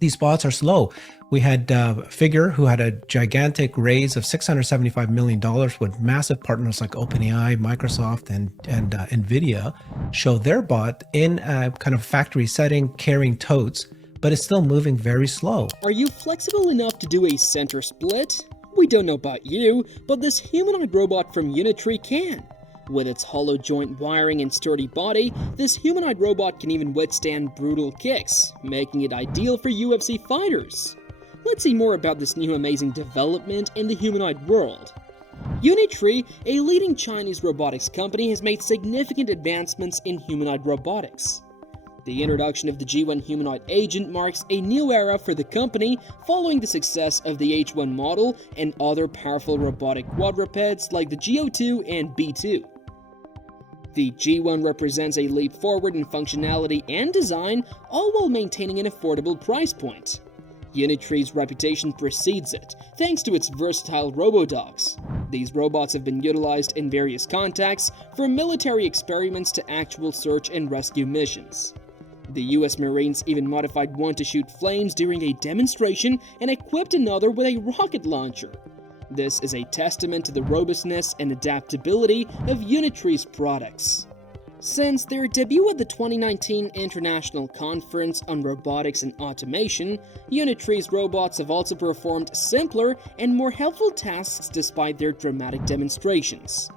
these bots are slow. We had Figure, who had a gigantic raise of $675 million with massive partners like OpenAI, Microsoft, and NVIDIA, show their bot in a kind of factory setting carrying totes, but it's still moving very slow. Are you flexible enough to do a center split? We don't know about you, but this humanoid robot from Unitree can. With its hollow joint wiring and sturdy body, this humanoid robot can even withstand brutal kicks, making it ideal for UFC fighters. Let's see more about this new amazing development in the humanoid world. Unitree, a leading Chinese robotics company, has made significant advancements in humanoid robotics. The introduction of the G1 humanoid agent marks a new era for the company following the success of the H1 model and other powerful robotic quadrupeds like the GO2 and B2. The G1 represents a leap forward in functionality and design, all while maintaining an affordable price point. Unitree's reputation precedes it, thanks to its versatile robodogs. These robots have been utilized in various contexts, from military experiments to actual search and rescue missions. The US Marines even modified one to shoot flames during a demonstration and equipped another with a rocket launcher. This is a testament to the robustness and adaptability of Unitree's products. Since their debut at the 2019 International Conference on Robotics and Automation, Unitree's robots have also performed simpler and more helpful tasks despite their dramatic demonstrations.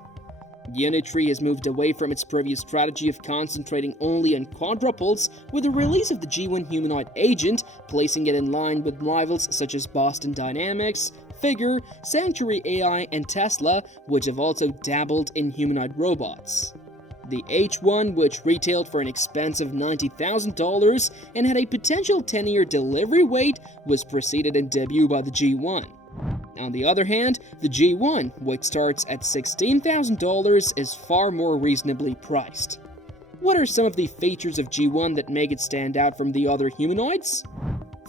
Unitree has moved away from its previous strategy of concentrating only on quadruples with the release of the G1 humanoid agent, placing it in line with rivals such as Boston Dynamics, Figure, Sanctuary AI, and Tesla, which have also dabbled in humanoid robots. The H1, which retailed for an expensive $90,000 and had a potential 10-year delivery wait, was preceded in debut by the G1. On the other hand, the G1, which starts at $16,000, is far more reasonably priced. What are some of the features of G1 that make it stand out from the other humanoids?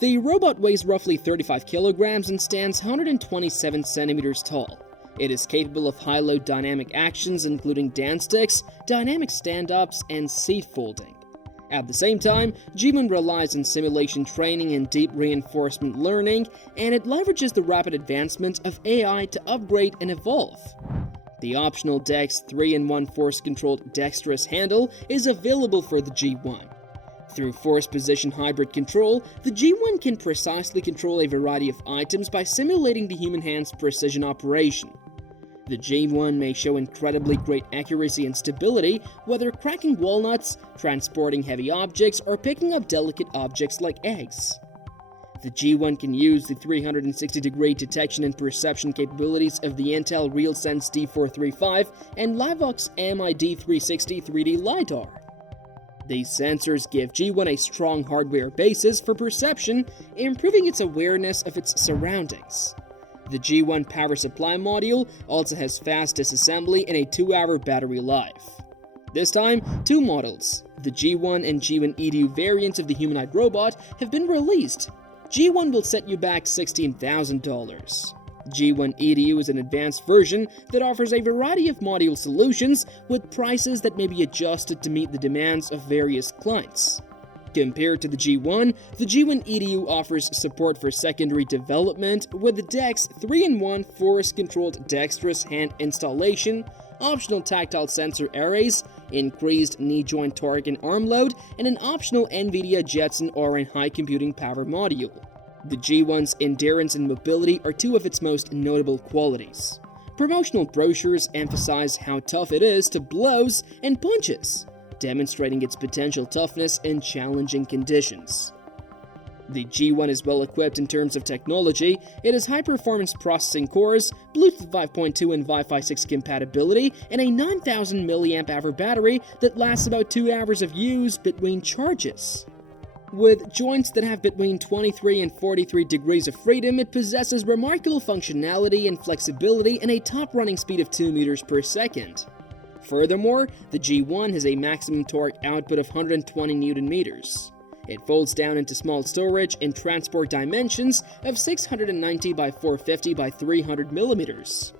The robot weighs roughly 35 kilograms and stands 127 centimeters tall. It is capable of high-load dynamic actions including dance sticks, dynamic stand-ups, and seat folding. At the same time, G1 relies on simulation training and deep reinforcement learning, and it leverages the rapid advancement of AI to upgrade and evolve. The optional DEX 3-in-1 force-controlled dexterous handle is available for the G1. Through force-position hybrid control, the G1 can precisely control a variety of items by simulating the human hand's precision operation. The G1 may show incredibly great accuracy and stability, whether cracking walnuts, transporting heavy objects, or picking up delicate objects like eggs. The G1 can use the 360-degree detection and perception capabilities of the Intel RealSense D435 and Livox MID360 3D LiDAR. These sensors give G1 a strong hardware basis for perception, improving its awareness of its surroundings. The G1 power supply module also has fast disassembly and a 2-hour battery life. This time, 2 models, the G1 and G1 EDU variants of the humanoid robot, have been released. G1 will set you back $16,000. G1 EDU is an advanced version that offers a variety of module solutions with prices that may be adjusted to meet the demands of various clients. Compared to the G1 EDU offers support for secondary development with the DEX 3-in-1 force-controlled dexterous hand installation, optional tactile sensor arrays, increased knee joint torque and arm load, and an optional NVIDIA Jetson Orin high computing power module. The G1's endurance and mobility are 2 of its most notable qualities. Promotional brochures emphasize how tough it is to blows and punches, demonstrating its potential toughness in challenging conditions. The G1 is well equipped in terms of technology. It has high-performance processing cores, Bluetooth 5.2 and Wi-Fi 6 compatibility, and a 9,000 mAh battery that lasts about 2 hours of use between charges. With joints that have between 23 and 43 degrees of freedom, it possesses remarkable functionality and flexibility and a top running speed of 2 meters per second. Furthermore, the G1 has a maximum torque output of 120 Newton meters. It folds down into small storage in transport dimensions of 690 by 450 by 300 millimeters.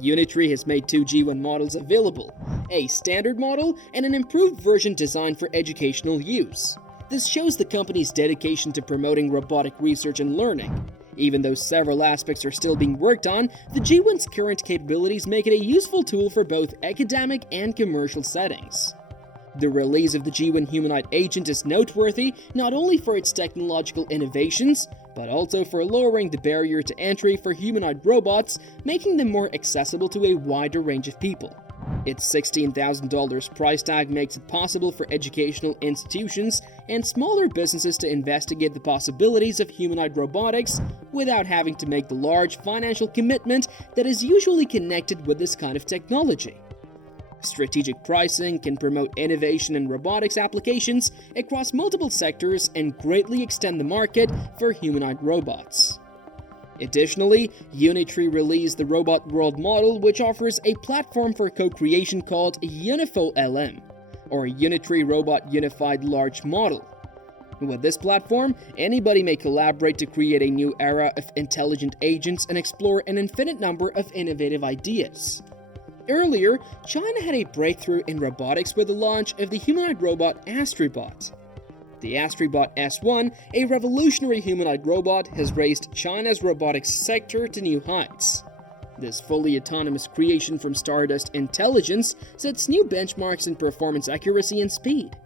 Unitree has made 2 G1 models available, a standard model and an improved version designed for educational use. This shows the company's dedication to promoting robotic research and learning. Even though several aspects are still being worked on, the G1's current capabilities make it a useful tool for both academic and commercial settings. The release of the G1 humanoid agent is noteworthy not only for its technological innovations, but also for lowering the barrier to entry for humanoid robots, making them more accessible to a wider range of people. Its $16,000 price tag makes it possible for educational institutions and smaller businesses to investigate the possibilities of humanoid robotics without having to make the large financial commitment that is usually connected with this kind of technology. Strategic pricing can promote innovation in robotics applications across multiple sectors and greatly extend the market for humanoid robots. Additionally, Unitree released the Robot World model, which offers a platform for co-creation called UniFo-LM, or Unitree Robot Unified Large Model. With this platform, anybody may collaborate to create a new era of intelligent agents and explore an infinite number of innovative ideas. Earlier, China had a breakthrough in robotics with the launch of the humanoid robot AstriBot. The AstriBot S1, a revolutionary humanoid robot, has raised China's robotics sector to new heights. This fully autonomous creation from Stardust Intelligence sets new benchmarks in performance accuracy and speed.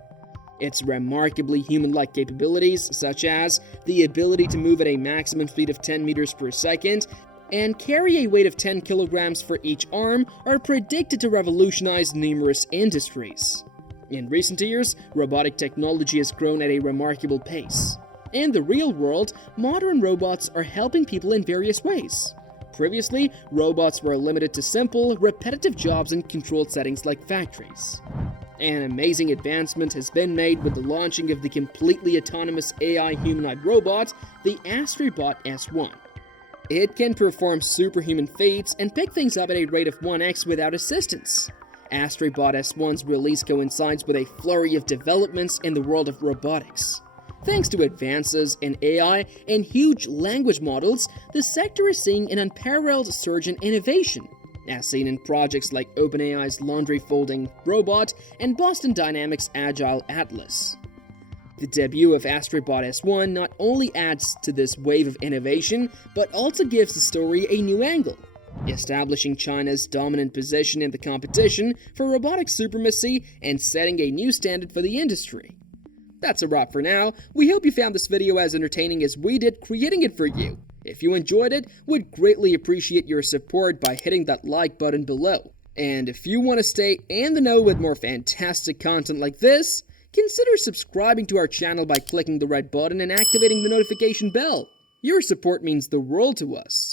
Its remarkably human-like capabilities, such as the ability to move at a maximum speed of 10 meters per second and carry a weight of 10 kilograms for each arm, are predicted to revolutionize numerous industries. In recent years, robotic technology has grown at a remarkable pace. In the real world, modern robots are helping people in various ways. Previously, robots were limited to simple, repetitive jobs in controlled settings like factories. An amazing advancement has been made with the launching of the completely autonomous AI humanoid robot, the AstriBot S1. It can perform superhuman feats and pick things up at a rate of 1x without assistance. AstriBot S1's release coincides with a flurry of developments in the world of robotics. Thanks to advances in AI and huge language models, the sector is seeing an unparalleled surge in innovation, as seen in projects like OpenAI's laundry folding robot and Boston Dynamics' Agile Atlas. The debut of AstriBot S1 not only adds to this wave of innovation, but also gives the story a new angle, establishing China's dominant position in the competition for robotic supremacy and setting a new standard for the industry. That's a wrap for now. We hope you found this video as entertaining as we did creating it for you. If you enjoyed it, we'd greatly appreciate your support by hitting that like button below. And if you want to stay in the know with more fantastic content like this, consider subscribing to our channel by clicking the red button and activating the notification bell. Your support means the world to us.